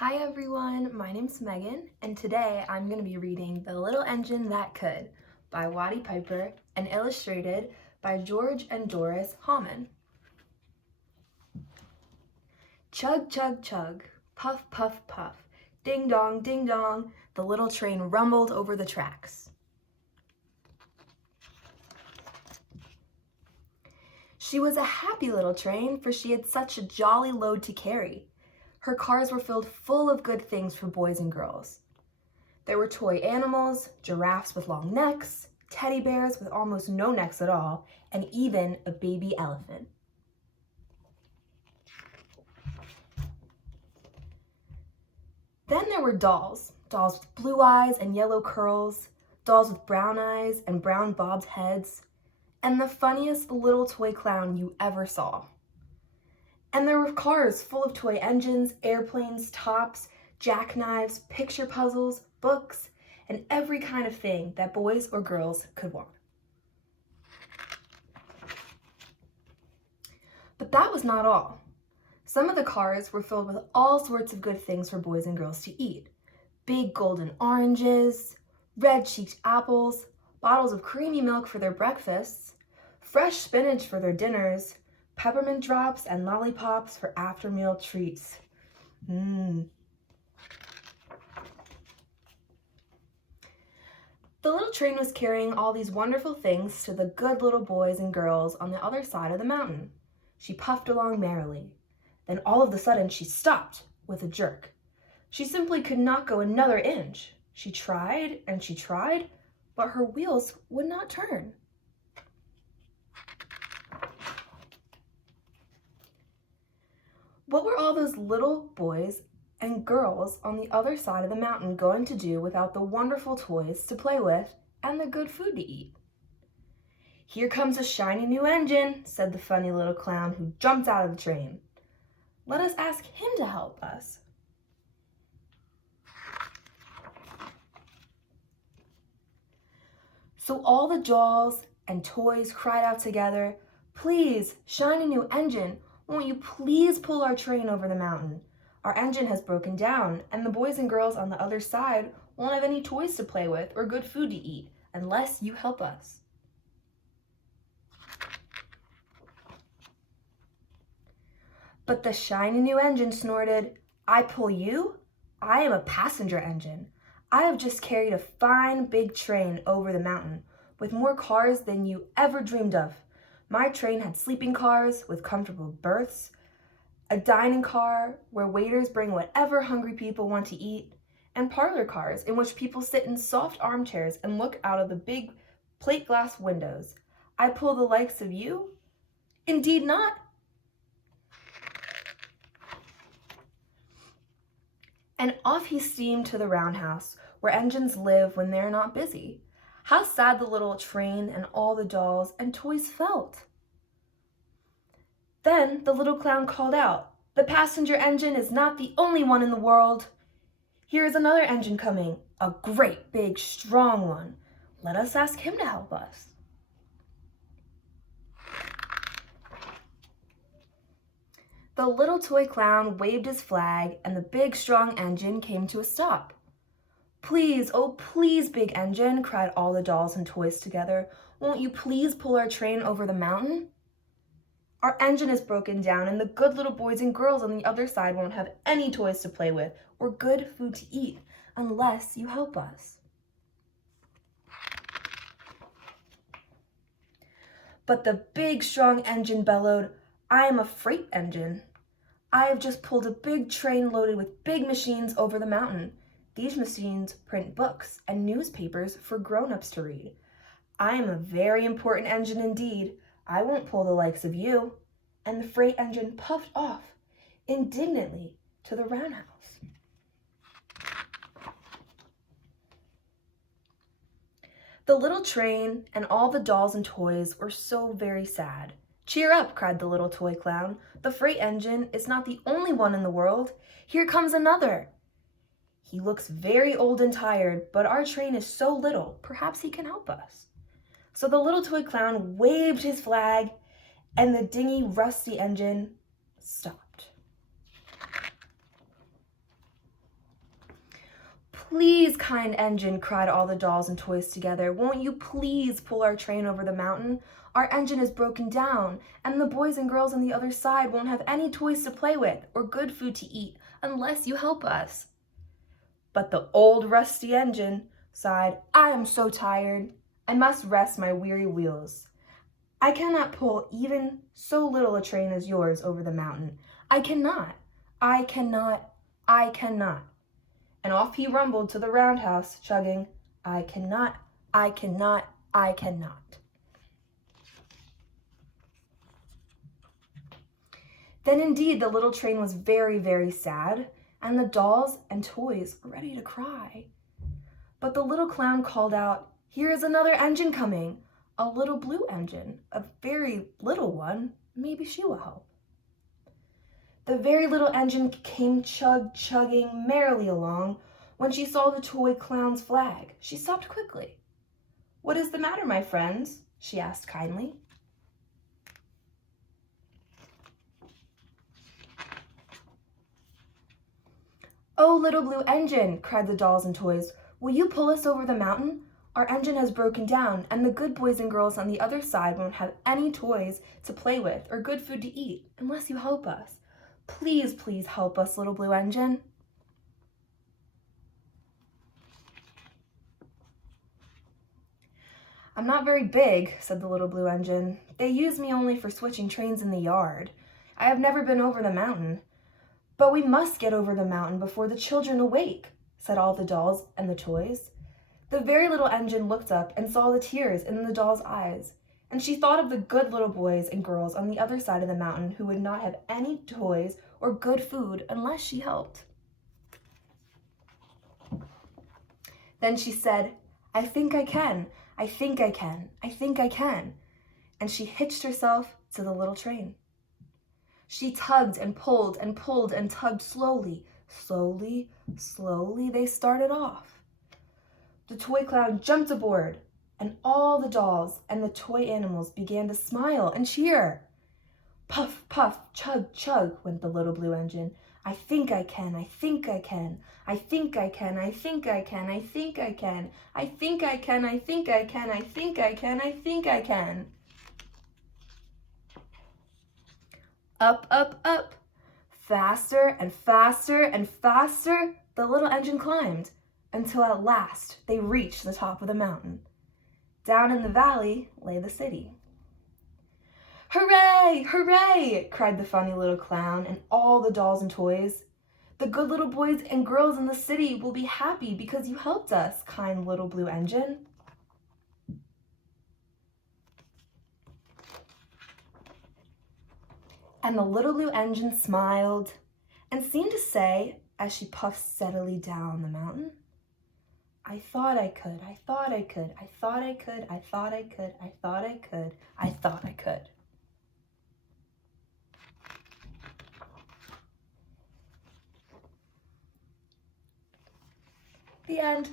Hi everyone, my name's Megan, and today I'm going to be reading The Little Engine That Could by Watty Piper and illustrated by George and Doris Hamann. Chug, chug, chug, puff, puff, puff, ding dong, the little train rumbled over the tracks. She was a happy little train, for she had such a jolly load to carry. Her cars were filled full of good things for boys and girls. There were toy animals, giraffes with long necks, teddy bears with almost no necks at all, and even a baby elephant. Then there were dolls with blue eyes and yellow curls, dolls with brown eyes and brown bobbed heads, and the funniest little toy clown you ever saw. And there were cars full of toy engines, airplanes, tops, jackknives, picture puzzles, books, and every kind of thing that boys or girls could want. But that was not all. Some of the cars were filled with all sorts of good things for boys and girls to eat. Big golden oranges, red-cheeked apples, bottles of creamy milk for their breakfasts, fresh spinach for their dinners, peppermint drops and lollipops for after-meal treats. The little train was carrying all these wonderful things to the good little boys and girls on the other side of the mountain. She puffed along merrily. Then all of a sudden she stopped with a jerk. She simply could not go another inch. She tried and she tried, but her wheels would not turn. What were all those little boys and girls on the other side of the mountain going to do without the wonderful toys to play with and the good food to eat? "Here comes a shiny new engine," said the funny little clown who jumped out of the train. "Let us ask him to help us." So all the dolls and toys cried out together, "Please, shiny new engine, won't you please pull our train over the mountain? Our engine has broken down, and the boys and girls on the other side won't have any toys to play with or good food to eat unless you help us." But the shiny new engine snorted, "I pull you? I am a passenger engine. I have just carried a fine big train over the mountain with more cars than you ever dreamed of. My train had sleeping cars with comfortable berths, a dining car where waiters bring whatever hungry people want to eat, and parlor cars in which people sit in soft armchairs and look out of the big plate glass windows. I pull the likes of you? Indeed not." And off he steamed to the roundhouse, where engines live when they're not busy. How sad the little train and all the dolls and toys felt. Then the little clown called out, "The passenger engine is not the only one in the world. Here is another engine coming, a great big strong one. Let us ask him to help us." The little toy clown waved his flag, and the big strong engine came to a stop. "Please, oh please, big engine," cried all the dolls and toys together, "won't you please pull our train over the mountain? Our engine is broken down, and the good little boys and girls on the other side won't have any toys to play with or good food to eat unless you help us." But the big strong engine bellowed, "I am a freight engine. I have just pulled a big train loaded with big machines over the mountain. These machines print books and newspapers for grown-ups to read. I am a very important engine indeed. I won't pull the likes of you." And the freight engine puffed off indignantly to the roundhouse. The little train and all the dolls and toys were so very sad. "Cheer up," cried the little toy clown. "The freight engine is not the only one in the world. Here comes another. He looks very old and tired, but our train is so little, perhaps he can help us." So the little toy clown waved his flag, and the dingy, rusty engine stopped. Please, kind engine, cried all the dolls and toys together. Won't you please pull our train over the mountain? Our engine is broken down, and the boys and girls on the other side won't have any toys to play with or good food to eat unless you help us. But the old rusty engine sighed, I am so tired. I must rest my weary wheels. I cannot pull even so little a train as yours over the mountain. I cannot. I cannot. I cannot. And off he rumbled to the roundhouse, chugging, I cannot, I cannot, I cannot. Then indeed the little train was very, very sad, and the dolls and toys were ready to cry. But the little clown called out, here is another engine coming, a little blue engine, a very little one. Maybe she will help. The very little engine came chugging merrily along. When she saw the toy clown's flag, she stopped quickly. What is the matter, my friends? She asked kindly. Oh, little blue engine, cried the dolls and toys, will you pull us over the mountain? Our engine has broken down, and the good boys and girls on the other side won't have any toys to play with or good food to eat unless you help us. Please, please help us, little blue engine. I'm not very big, said the little blue engine. They use me only for switching trains in the yard. I have never been over the mountain. But we must get over the mountain before the children awake, said all the dolls and the toys. The very little engine looked up and saw the tears in the doll's eyes, and she thought of the good little boys and girls on the other side of the mountain who would not have any toys or good food unless she helped. Then she said, I think I can, I think I can, I think I can, and she hitched herself to the little train. She tugged and pulled and pulled and tugged slowly, slowly, slowly they started off. The toy clown jumped aboard, and all the dolls and the toy animals began to smile and cheer. Puff, puff, chug, chug went the little blue engine. I think I can, I think I can, I think I can, I think I can, I think I can, I think I can, I think I can, I think I can, I think I can. Up, up, up. Faster and faster and faster the little engine climbed until at last they reached the top of the mountain. Down in the valley lay the city. Hooray! Hooray! Cried the funny little clown and all the dolls and toys. The good little boys and girls in the city will be happy because you helped us, kind little blue engine. And the little blue engine smiled and seemed to say, as she puffed steadily down the mountain, I thought I could, I thought I could, I thought I could, I thought I could, I thought I could, I thought I could. The end.